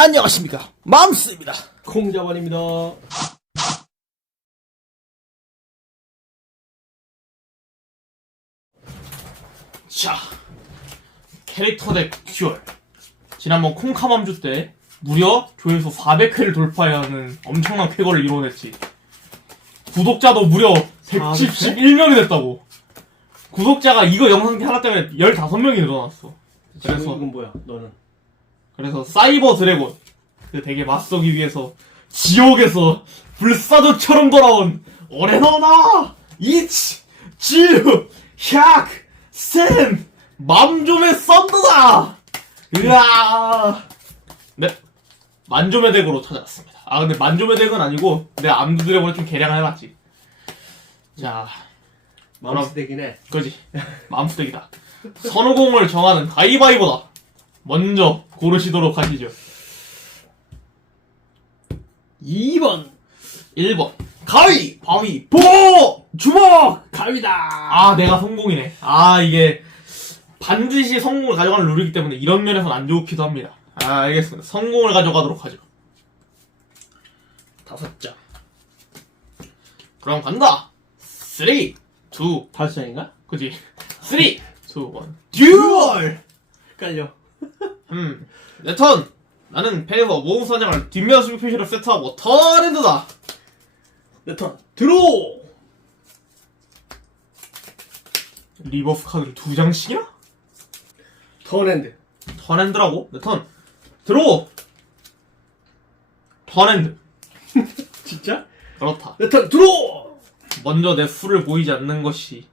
안녕하십니까 맘스입니다 콩자원입니다. 자, 캐릭터 덱 듀얼. 지난번 콩카맘주 때 무려 조회수 400회를 돌파해야 하는 엄청난 쾌거를 이뤄냈지. 구독자도 무려 171명이 됐다고. 구독자가 이거 영상 하나 때문에 15명이 늘어났어. 그래서 그래서 이건 뭐야? 너는 그래서 사이버 드래곤 그 덱에 맞서기 위해서 지옥에서 불사조처럼 돌아온 오레너나 이치 지우 샥 센 맘좀의 썬더다! 으아! 네. 만조의 덱으로 찾아왔습니다. 아 근데 만조의 덱은 아니고 내가 암드 드래곤을 좀 개량을 해봤지. 자 마우스 덱이네. 그지. 맘스 덱이다. 선호공을 정하는 가위바위보다 먼저 고르시도록 하시죠. 2번. 1번. 가위 바위 보 주먹. 가위다. 아 내가 성공이네. 아 이게 반드시 성공을 가져가는 룰이기 때문에 이런 면에서는 안 좋기도 합니다. 아 알겠습니다. 성공을 가져가도록 하죠. 다섯 장. 그럼 간다. 3 2 다섯 장인가? 그지? 3 2 1 듀얼! 헷갈려. 음, 내 턴! 나는 패에서 모험 사냥을 뒷면 수비 표시를 세트하고 턴핸드다! 내 턴. 들어. 리버스 카드를 두 장씩이나? 턴핸드. 턴핸드라고? 내 턴. 들어오! 턴핸드. 진짜? 그렇다. 내 턴. 들어. 먼저 내 수를 보이지 않는 것이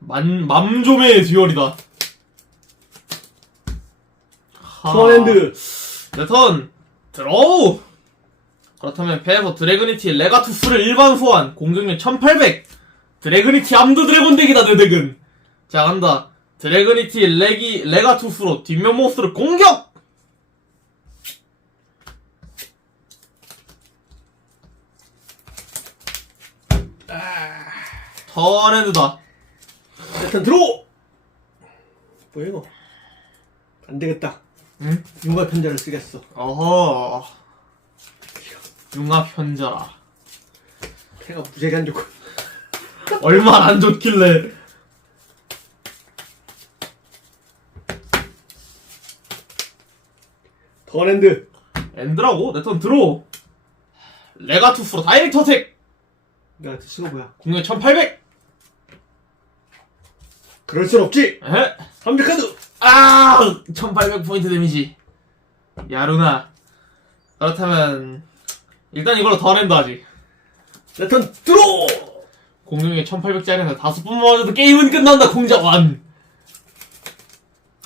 만, 맘조매의 듀얼이다. 하. 턴핸드. 내 턴! 들어오! 그렇다면 배에서 드래그니티 레가투스를 일반 소환 공격력 1800 드래그니티 암드 드래곤 덱이다 내 덱은 자 간다 드래그니티 레기 레가투스로 뒷면 몬스터를 공격! 턴핸드다 내 턴. 들어. 뭐야 이거? 안 되겠다. 응? 융합 편자를 쓰겠어. 어허 융합 현자라 패가 무지하게 안 좋고. 얼마나 안 좋길래 턴핸드. 엔드라고? 내 턴 들어 레가투스로 다이렉트 어택 내가 쓰는 거야. 공격 1800 그럴 순 없지. 에헤 300 카드. 아 1800포인트 데미지 야 루나 그렇다면 일단 이걸로 더 낸다 하지 내 턴. 들어. 공격력 1800짜리에서 다섯 번 맞아도 게임은 끝난다 공작 완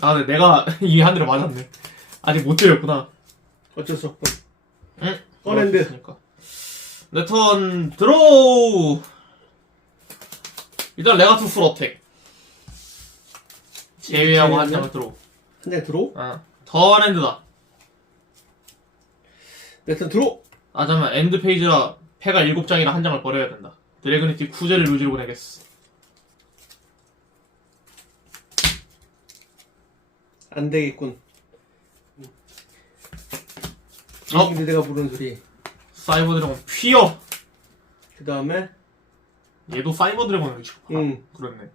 아 근데 내가 이게 한 대를 맞았네 아직 못 때렸구나 어쩔 수 없고. 응? 턴핸드. 내턴 드로우 일단 레가투스로 어택 제외하고 한 장을 들어오 한장 들어. 어. 턴핸드다 내턴 들어. 아 잠깐만 엔드 페이지라 패가 7장이라 한 장을 버려야 된다 드래그니티 쿠제를 루지로 보내겠어 안 되겠군. 어? 근데 내가 부르는 소리. 사이버 드래곤 퀴어 그 다음에 얘도 사이버 드래곤을 지금 아, 응. 그렇네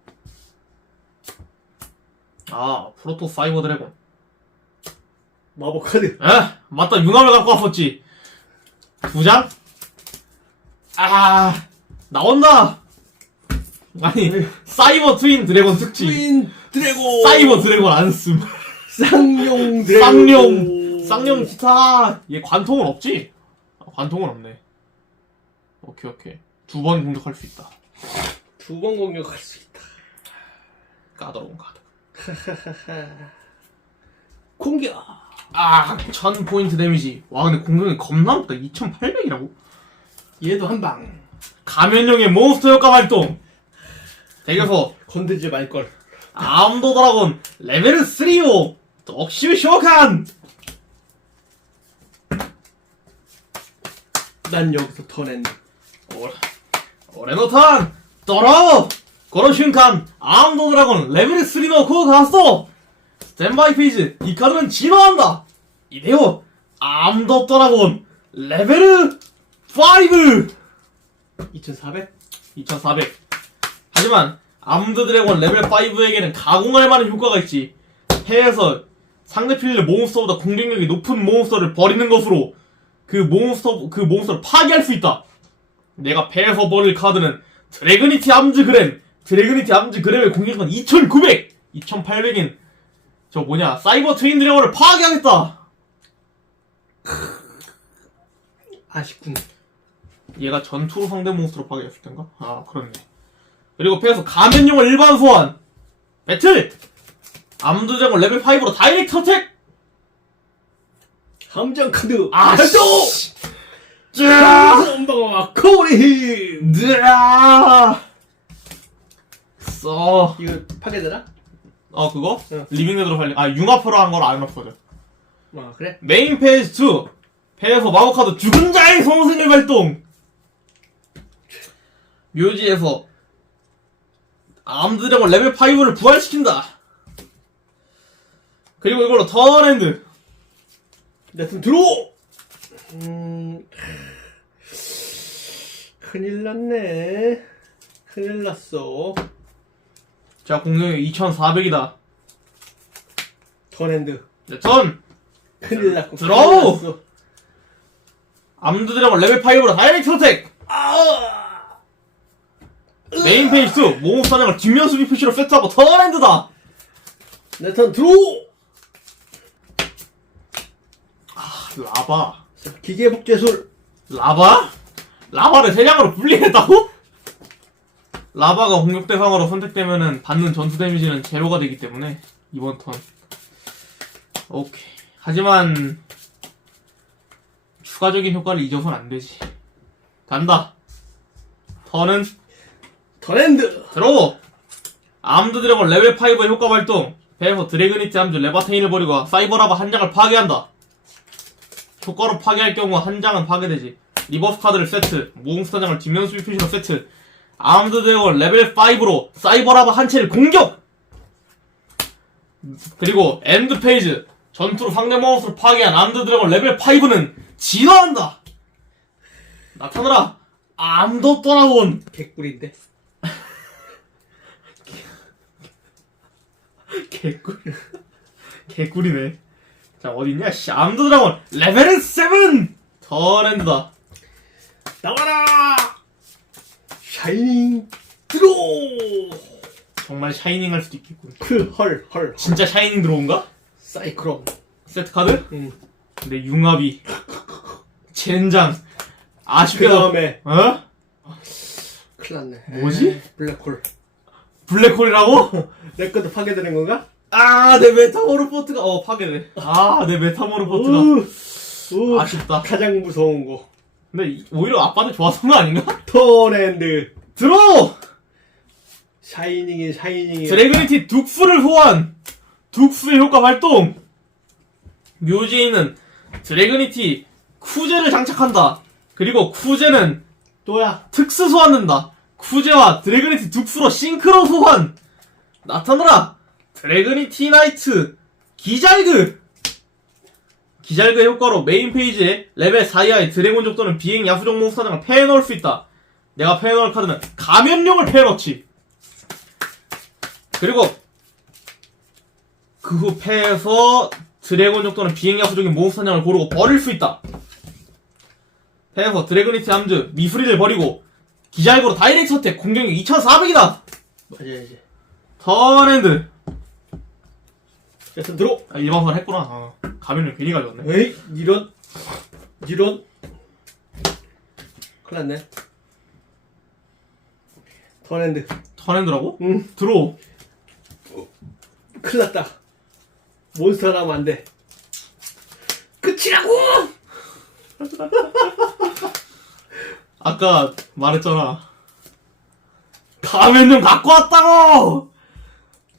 아 프로토 사이버 드래곤. 마법 카드. 에? 맞다 융합을 갖고 왔었지. 두 장? 아 나온다! 아니 사이버 트윈 드래곤 특집. 트윈 드래곤. 사이버 드래곤 안씀 쌍용 드래곤. 쌍용 쌍용 기타. 얘 관통은 없지? 아, 관통은 없네. 오케이 오케이. 두 번 공격할 수 있다. 두 번 공격할 수 있다. 까다로운 카드 공격. 아, 1000 포인트 데미지. 와, 근데 공격이 겁나 높다. 2800이라고? 얘도 한 방. 가면용의 몬스터 효과 발동. 덱에서 건들지 말 걸. 암도 드라곤 레벨 3오 덕슈 쇼칸. 난 여기서 턴했네. 오레노탄 떨어! 그런 순간 암도 드라곤 레벨 3 넣고 갔어! 스탠바이 페이지 이 카드는 진화한다! 이대요 아무도 없더라곤 레벨 5 2400? 2400 하지만 암드 드래곤 레벨 5에게는 가공할 만한 효과가 있지 해에서 상대 필드 몬스터보다 공격력이 높은 몬스터를 버리는 것으로 그 몬스터 그 몬스터를 파괴할 수 있다 내가 배에서 버릴 카드는 드래그니티 암즈 그램 드래그니티 암즈 그램의 공격력은 2900 2800인 저 뭐냐 사이버 트윈 드래곤을 파괴하겠다 아쉽군. 얘가 전투로 상대 몬스터로 파괴했을 텐가? 아, 그렇네. 그리고 패에서 가면용을 일반 소환! 배틀! 암드 드래곤 레벨 5로 다이렉트 어택! 함정 카드. 아! 씨! 짜! 선방아 코리 힘. 으아! 써. 이거 파괴되나? 어, 그거? 응. 리빙레드로 팔리, 아, 융합으로 한 걸 안 없어져. 아 그래? 메인 페이지 2. 패에서 마법카드 죽은 자의 성생을 발동! 묘지에서 암드 드래곤 레벨 5를 부활시킨다! 그리고 이걸로 턴핸드! 내손 들어. 음. 큰일 났네. 큰일 났어. 자, 공격이 2400이다. 턴핸드. 네, 턴! 큰일 났고. 들어오! 났어. 암드 드래곤 레벨 5로 다이렉트! 아! 메인 2. 모험 사냥을 뒷면 수비 표시로 세트하고 턴핸드다! 내턴 들어. 아, 라바. 기계 복제술. 라바? 라바를 세장으로 분리했다고? 라바가 공격 대상으로 선택되면은 받는 전투 데미지는 제로가 되기 때문에 이번 턴. 오케이. 하지만 추가적인 효과를 잊어서는 안 되지. 간다. 턴은 턴핸드. 들어오 암드 드래곤 레벨 5의 효과 발동. 배에서 드래그니티 암즈 레바테인을 버리고 사이버라바 한 장을 파괴한다. 효과로 파괴할 경우 한 장은 파괴되지. 리버스 카드를 세트 몬스터 장을 뒷면 수비 표시로 세트 암드 드래곤 레벨 5로 사이버라바 한 채를 공격 그리고 엔드 페이지 전투로 상대 몬스터를 파괴한 암드 드래곤 레벨 5는 진화한다 나타나라 암도 떠나온 개꿀인데. 개꿀. 개꿀이네. 자, 어딨냐? 씨, 암드 드래곤 레벨 7! 턴핸드다. 나와라. 샤이닝 들어. 정말 샤이닝 할 수도 있겠군. 그헐 헐. 진짜 샤이닝 들어온가? 사이클론. 세트 카드? 응. 근데 융합이. 젠장. 그 아쉽게도. 다음에 어? 큰일 났네. 뭐지? 블랙홀. 블랙홀이라고? 내 것도 파괴되는 건가? 아, 내 메타모르 포트가, 어, 파괴돼. 아, 내 메타모르 포트가. 우, 우, 아쉽다. 가장 무서운 거. 근데 이- 오히려 아빠한테 좋았던 거 아닌가? 턴핸드. 들어! 샤이닝이 샤이닝이. 드래그니티 둑스를 소환! 둑스의 효과 발동! 있는 드래그니티 쿠제를 장착한다. 그리고 쿠제는 또야. 특수 소환된다. 쿠제와 드래그니티 둑스로 싱크로 소환! 나타나라! 드래그니티 나이트 기잘그! 기잘그의 효과로 메인 페이지에 레벨 4 이하의 드래곤족 또는 비행 야수종 몬스터장을 패해 넣을 수 있다. 내가 넣을 카드는 가면용을 패해 넣지. 그리고 그 후 패에서 드래곤족 또는 비행 야수족인 몬스터장을 고르고 버릴 수 있다. 패에서 드래그니티 암즈 미프리를 버리고 기잘그로 다이렉트 어택 공격력 2400이다. 맞아야지. 턴핸드. 내턴 들어. 아, 일반선 했구나. 어. 가면을 괜히 가져왔네. 에이 이런 이런. 큰일 났네. 턴핸드. 턴핸드라고? 응. 들어. 큰일 났다. 몬스터 나면 안 돼. 끝이라고! 아까 말했잖아. 가면용 갖고 왔다고!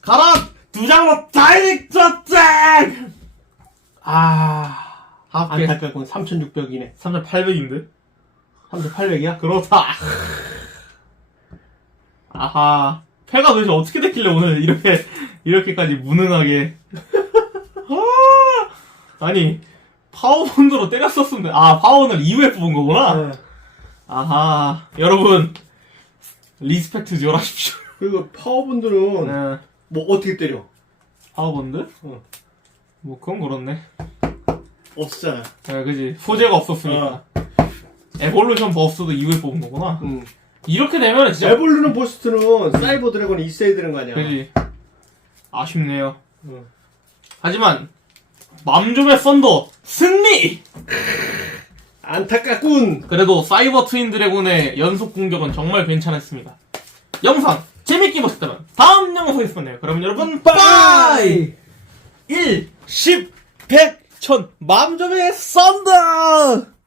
가라! 두 장으로 다이렉트 어택! 아. 합계 안타깝군 3,600이네. 3,800인데? 3,800이야? 그렇다. 아하. 패가 도대체 어떻게 됐길래 오늘 이렇게, 이렇게까지 무능하게. 아, 아니, 파워본드로 때렸었는데, 아, 파워본드를 이후에 뽑은 거구나? 어. 아하, 여러분, 리스펙트 좀 하십시오. 그리고 파워본드는 네. 뭐 어떻게 때려? 파워본드? 어. 뭐, 그건 그렇네. 없잖아. 네, 그지. 소재가 없었으니까. 에볼루션 버스도 이후에 뽑은 거구나. 응. 이렇게 되면 진짜. 에볼루는 보스트는 사이버 드래곤이 있어야 되는 거 아니야? 그지. 아쉽네요. 응. 하지만, 맘좀의 썬더, 승리! 안타깝군. 그래도 사이버 트윈 드래곤의 연속 공격은 정말 괜찮았습니다. 영상 재밌게 보셨다면 다음 영상에서 만나요. 그러면 여러분 빠이! 1, 10, 100, 1000, 맘점의 썬더!